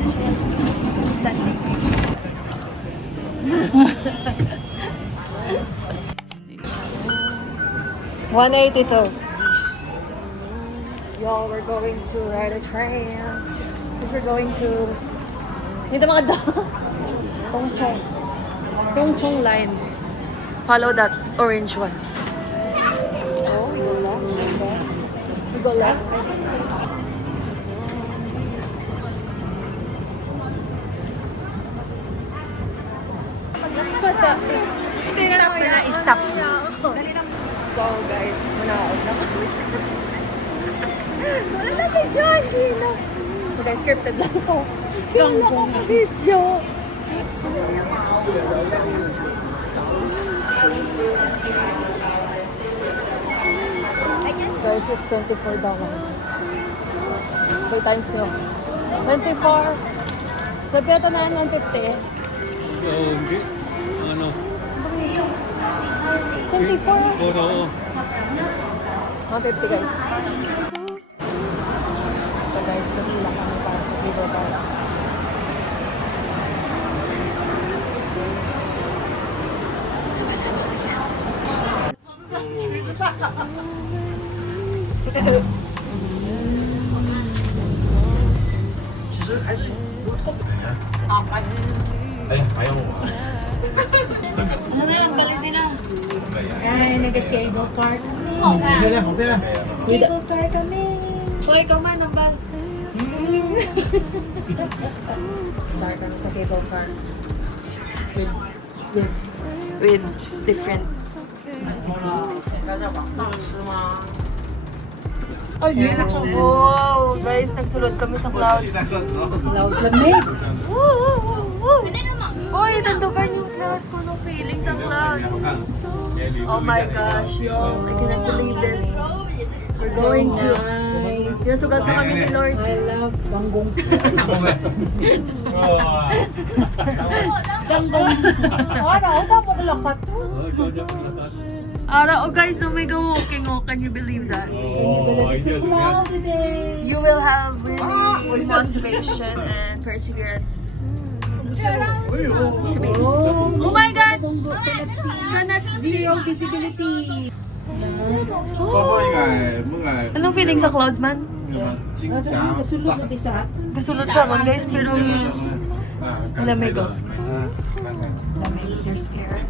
na siya. Standing. 182. Yo, we're going to ride a train. Because we're going to... Dito mga Tongchong. Tongchong line. Follow that orange one. So, we go left and then... We go left. Hindi na naman na-stop. So guys, manaod na kami. Wala na kay John, Gina. Okay, scripted lang to. Kailan ko video. Guys, it's $24. So times 2. 24. Sabi ito na 150. Hindi. Ano? 24. Oo. 150 guys. So guys, kapila kami para sa River Bar. Ano na yan? Balik sila. Ay, nag-cable car kami. Okay. Cable car kami. Hoy, ikaw man ang bag. Sorry kami sa cable car. With different. Wow, guys, nagsulod kami sa clouds. Loud lamig. Uy, nandugan yung clouds ko no feeling sa clouds. Oh my gosh, yo, I cannot believe this. We're going to Sinusugat na kami ni Lord. I love banggong. Araw, dapat lakat. Ara, oh guys, oh my god, walking, oh, can you believe that? You will have really motivation and perseverance to be. Oh my god! Cannot see. Zero visibility. Anong feeling sa clouds, man? Kasulog na isa. Kasulot siya man, guys, pero lamig, oh. Lamig, they're scared.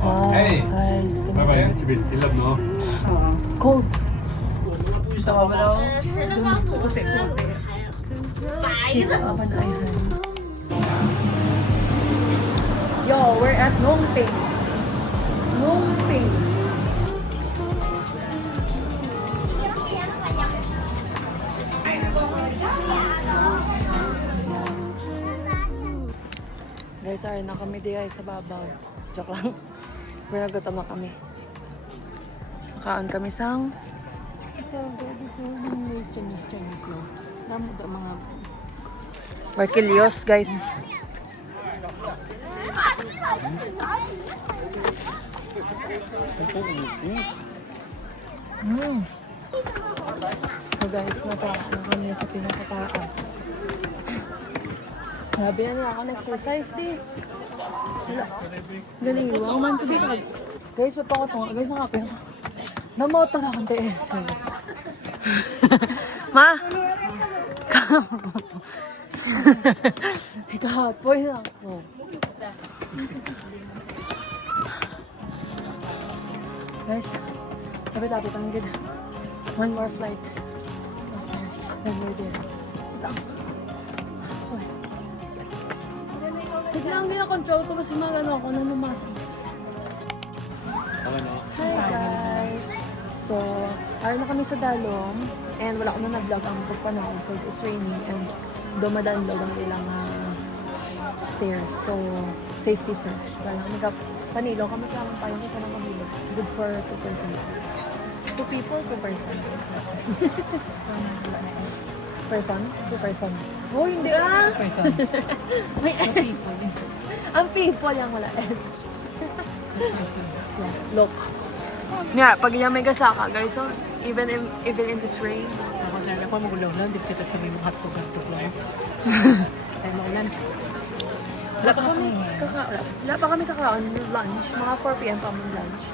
Oh, Hey. guys. Bye-bye. Hilab, no? It's cold. So, wala. Yo, we're at Nongping. Nongping. Guys, sorry na kami di ay sa babaw. Joke lang. Pero nagutom na kami. Nakaon kami sang mga Barquilios, guys. So guys, nasa kami sa pinakataas. Grabe na ako nag-exercise di. Galing, wow man to dito. Guys, wala pa ako tunga. Guys, nakapin ako. Namoto na akong tiyan. Serious. Ma! Ikapoy na ako. Guys, tapit-tapit ang gid. One more flight. Downstairs. Then we're there. Biglang din na-control ko kasi magano ako na lumasas. Hi guys! So, araw na kami sa Dalong and wala ko na na-vlog ang pagpanahon because it's raining and dumadaan daw ang ilang stairs. So, safety first. Kaya panilaw kami kami pa yung isa ng kabilo. Good for 2 persons. 2 people, 2 person. Person? 2 person. Oh, hindi ah! Person. May S. Ang people yung wala S. Yeah, look. Yeah, pag yan may gasaka, guys, so even in this rain. Ako talaga pa magulaw lang, di siya sa may hotdog lang. Ay, maulan. Wala pa kami kakaon lunch. Mga 4 p.m. pa mong lunch.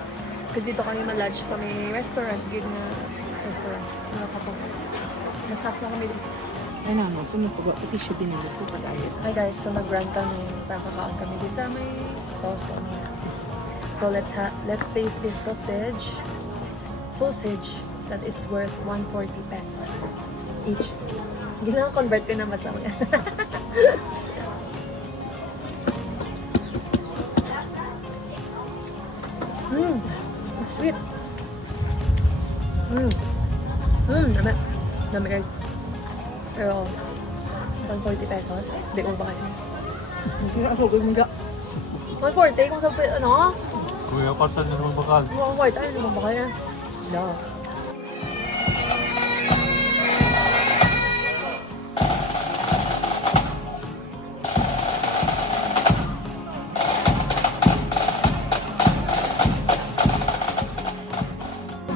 Kasi dito kami ma-lunch sa may restaurant. Gig na restaurant. Ano ka po? Mas-snacks na kami dito. Ay naman, pumupuga. Tissue din nila ito pag-ayot. Hi guys, so nag-run kami. Parang kakaon kami dito sa may sauce. So let's taste this sausage. Sausage that is worth 140 pesos each. Gina-convert ko na mas ako yan. Sweet. Dami. Dami guys. Pero, 140 pesos. Hindi ko ba kasi? Hindi ako ganda. 140 kung sa ano? Kuya, parsan na naman bakal. 140, ano naman ba kaya? No.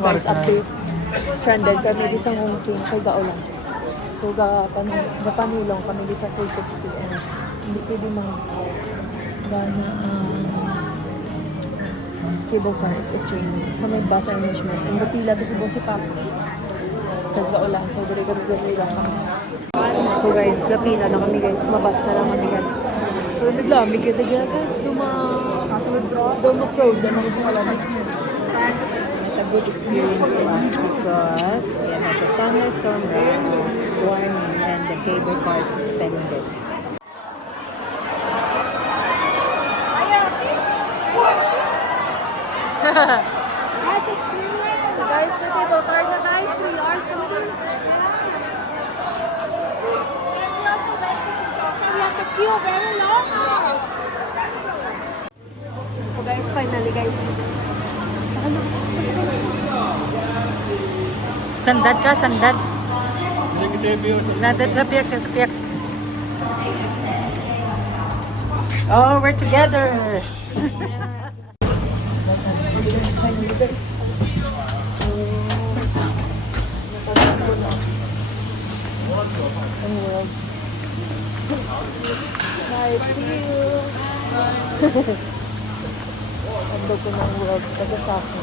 Guys, update. Stranded kami di sa Hong Kong kay Gaolang. So, gapanulong kami di sa 460 and hindi pwede mga gana cable car if it's raining. So, may bus arrangement. And gapila to si Papa. Kasi Gaolang. So, gari lang kami. So, guys, gapila na kami guys. Mabas na lang kami guys. So, naglamig kita guys. Duma frozen. Ako sa malamig. A good experience to us because yan has a thunderstorm warning and the cable car is suspended. So guys, the cable car na guys. 3 hours na guys. So guys, finally guys. Sandad ka, sandad. Nandad sa piyak, sa piyak. Oh, we're together. Guys, finally guys. Ang world. Night view. Ando ko ng world. Taga-sako.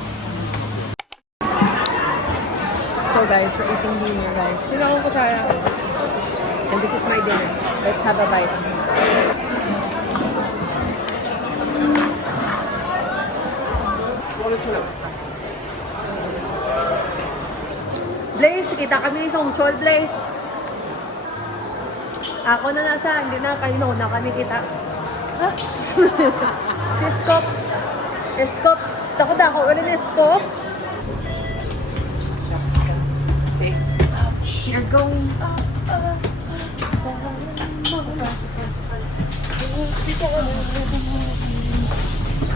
So guys, we're eating dinner guys. Tingnan ko kutsara. And this is my dinner. Let's have a bite. Blaze, kita kami ni Songchol, Blaze. Ako na nasa, hindi na kayo na kami kita. Si Scops. Scops. Dako, ulit ni Scops. Okay. You're going up.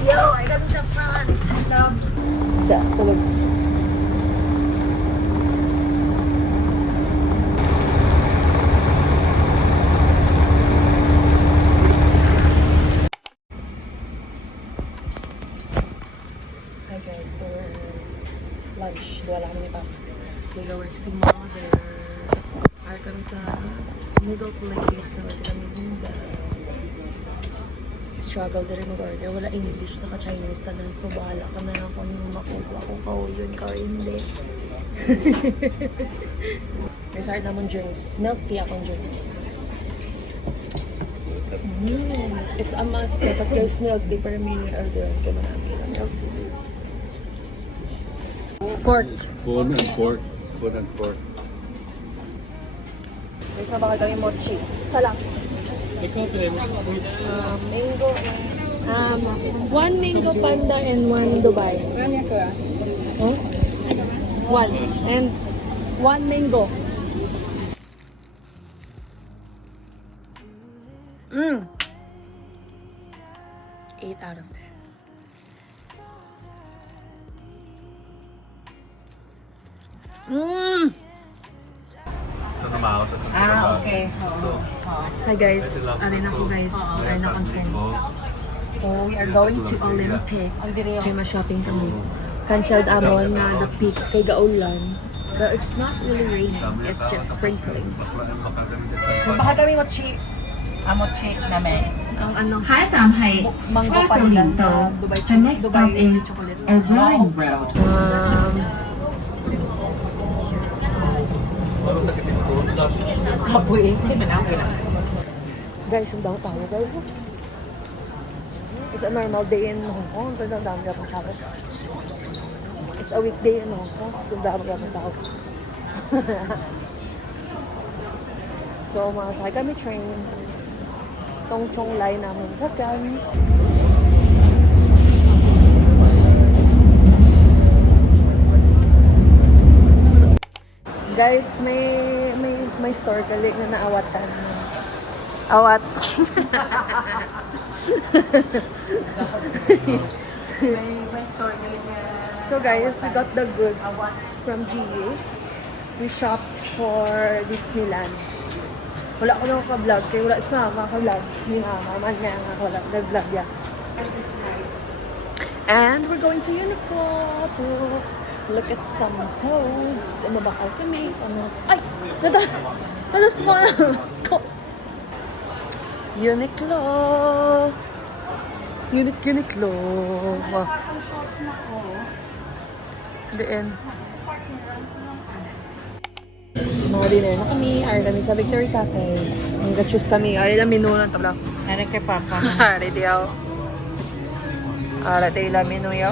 Yo, I got sa front. Tulog. Hi guys, so lunch. Wala kami ni Papa. Nag-work si mother. Ay kami sa middle place na wala kami noodles. Struggle din rin mag-order. Wala English, naka-Chinese tanan. So bahala ka na lang kung makuha ko yun ka o hindi. May start naman drinks. Milk tea akong drinks. It's a must. Kapag there's milk tea, pero may order ka na namin. Milk tea. Fork. Bone and pork. Bone and pork. May sabakal kami mochi. Isa lang. Ikaw, Pele. Mango. One mango panda and one Dubai. Huh? One. And one mango. 8 out of 10. Ito na maawas at Okay. Hi guys, arin ako guys, arin akong friends. So we are going to Olympic. Kaya ma-shopping kami. Cancelled amon nga the peak kay Gaulan. But it's not really raining. It's just sprinkling. Baka kami mochi. Mochi namin. Ang ano, 海南係 mango 開到連 pandan 道 na Dubai, ，the next Dubai stop is chocolate. O'Brien Road. Kapoy. Hindi man ako na. Guys, ang daw tayo guys. It's a normal day in Hong Kong. Ang dami ng tao. It's a weekday in Hong Kong. So, ang dami ng tao. So, masakay kami train. Tong chong line namin sa kan. Guys, may store kali na naawatan. Awat. So guys, we got the goods from GA. We shopped for Disneyland. Wala ko nang ka-vlog kaya wala si mama ka-vlog. Ni mama man niya nga wala nag-vlog niya. And we're going to Uniqlo to look at some clothes. And mabakal kami. Ano? Ay! Natas mo ko. Uniqlo. Uniqlo. Diyan. Mga dinner na kami. Ari kami sa Victory Cafe. Nag-choose kami. Ari lang menu lang tabla. Ano kay Papa? Ari diyaw. Ari tayo lang menu yaw.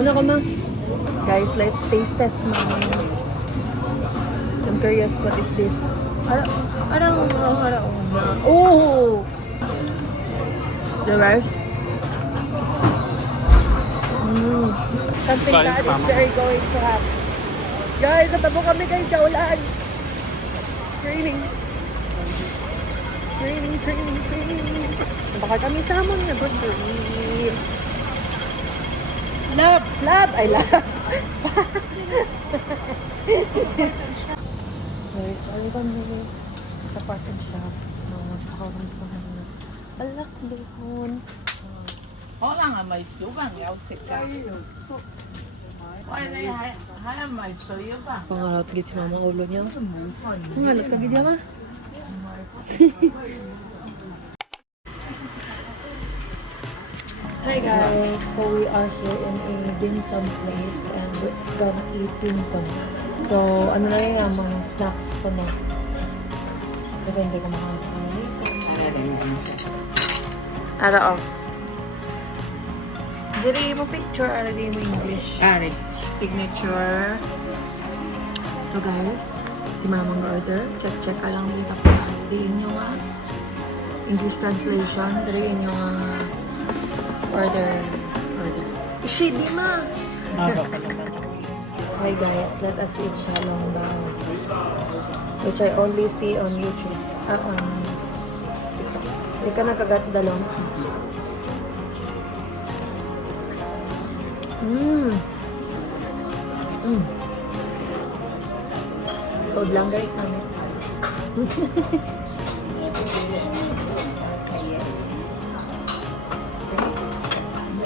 Ano ka ma? Guys, let's taste test mo. I'm curious, what is this? Arang. Oh! Diba? Something that is very going to happen. Guys, natabo kami kay Jaulan. Screaming. Baka kami sa amon na grocery. Love! I love! Very sorry kami sa parting shop. Nakakawang sa kanya. Alak, lihon. Wala nga may subang yaw si ka. Wala hala may suyo ba? Pangarap git si mama ulo niya. Pangarap ka gid ma? Hi guys, so we are here in a dim sum place and we're gonna eat dim sum. So, ano na yung mga snacks ko na. Ito hindi ko makakain. Ara oh. Diri mo picture, ara di mo English. Ari, signature. So guys, si mamang order. Check ka lang dito tapos diin yung English translation. Diriin yung order. Ishi, di ma! Hi guys, let us eat Shalong Bao, which I only see on YouTube. Di ka nakagat sa dalong? Toad lang guys namin.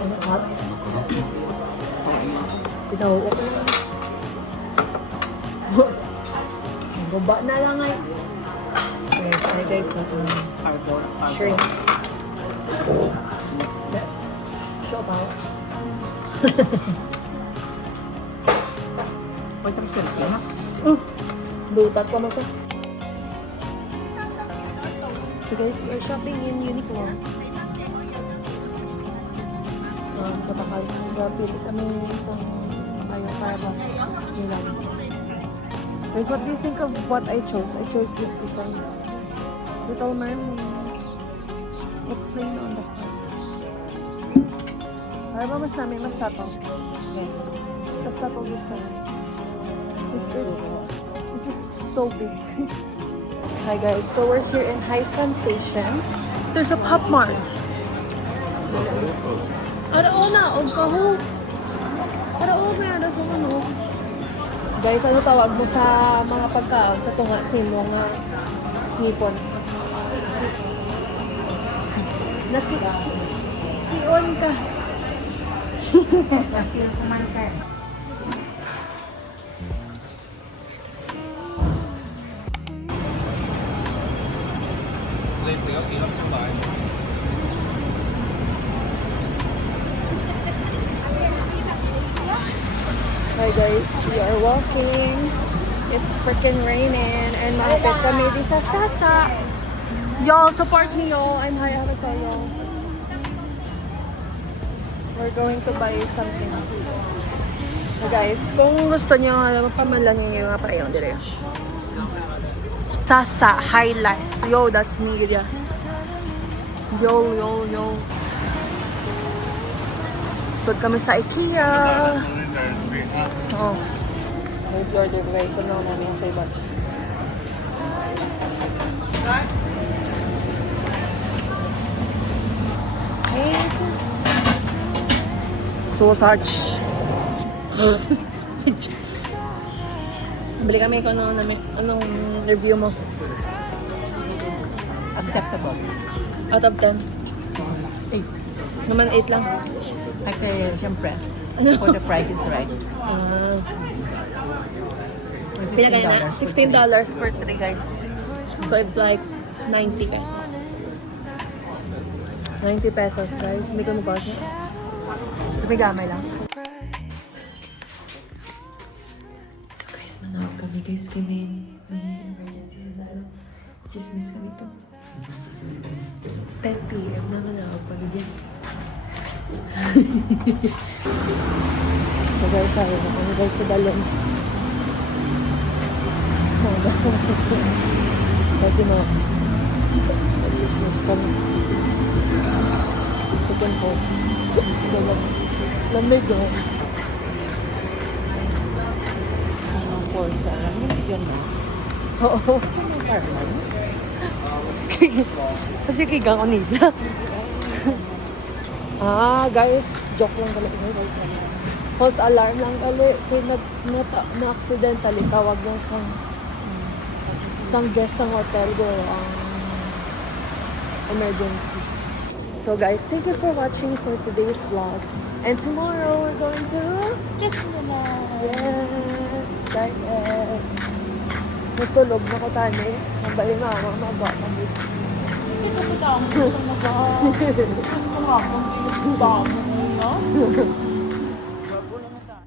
Ano hot? Tinawa ko lang. Guba na lang ay. Okay, sorry guys. Shrimp. Show pa. Pwede ka selfie na? Lutat ka man ko. So guys, we're shopping in Uniqlo. Kapili kami sa Mayo Carabas Disneyland. Guys, what do you think of what I chose? I chose this design. Little Mermaid. It's plain on the front. Para ba mas namin, mas subtle. Mas subtle design. This is so big. Hi guys, so we're here in Haisan Station. There's a Pop Mart. Arao na, og kaho. Arao na, ano sa ano. Guys, ano tawag mo sa mga pagkaon sa tunga simo nga nipon? Nakikion ka. Hi guys, we are walking. It's freaking raining and malapit kami di sa Sasa. Y'all, support me y'all. I'm Haya Rosario. We're going to buy something. So guys, kung gusto niyo magpamalan niyo nga pa yung dire. Sasa Highlight. Yo, that's me, yeah. Yo. Susod kami sa IKEA. Oh. Let's order guys. Ano namin yung favorite. Sausage. Bili kami kung anong review mo. Acceptable. Out of 10. 8. Naman 8 lang. Okay, siyempre. For the price is right. Pinagaya na. $16 for 3 guys. So it's like 90 pesos. 90 pesos guys. Hindi ko nabas na. May gamay lang. So guys, manawag kami guys. Kami emergency sa Zaro. Chismis kami to. 10 p.m. na manawag pag yan. So guys, ayaw na kami guys sa dalon. Kasi chismis kami. Chicken po. So lamig oh. Anong forza? Alam mo, yun na. Oo. Parang. Kasi kigang ko nila. Guys, joke lang talaga guys. False alarm lang kali. Kaya na-accidentally tawag na sang guest sa hotel ko ang emergency. So guys, thank you for watching for today's vlog. And tomorrow we're going to Disneyland. Yes, excited. Nagtulog na ko tani. Nabali mama, maba. Hindi ko pa damo sa mga. Ang mga akong damo.